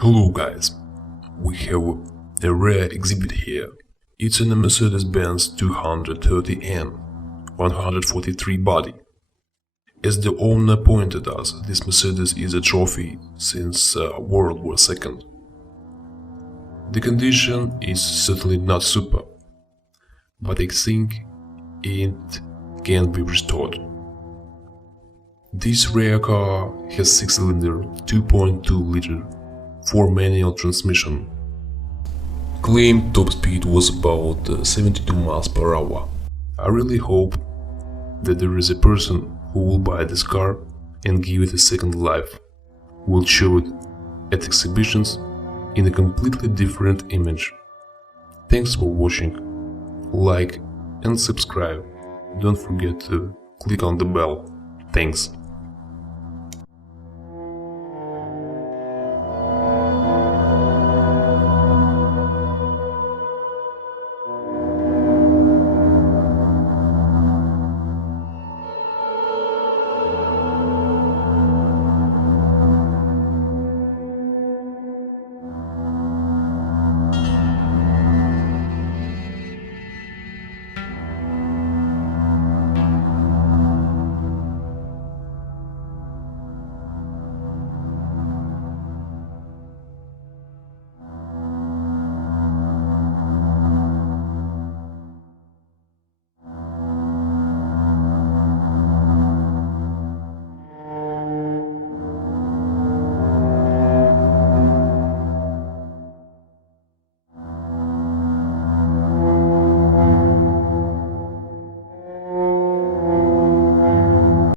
Hello guys, we have a rare exhibit here. It's in a Mercedes-Benz 230N 143 body. As the owner pointed us, this Mercedes is a trophy since World War II. The condition is certainly not super, but I think it can be restored. This rare car has 6-cylinder 2.2-liter 4-manual transmission. Claimed top speed was about 72 miles per hour. I really hope that there is a person who will buy this car and give it a second life, will show it at exhibitions in a completely different image. Thanks for watching, like and subscribe. Don't forget to click on the bell. Thanks.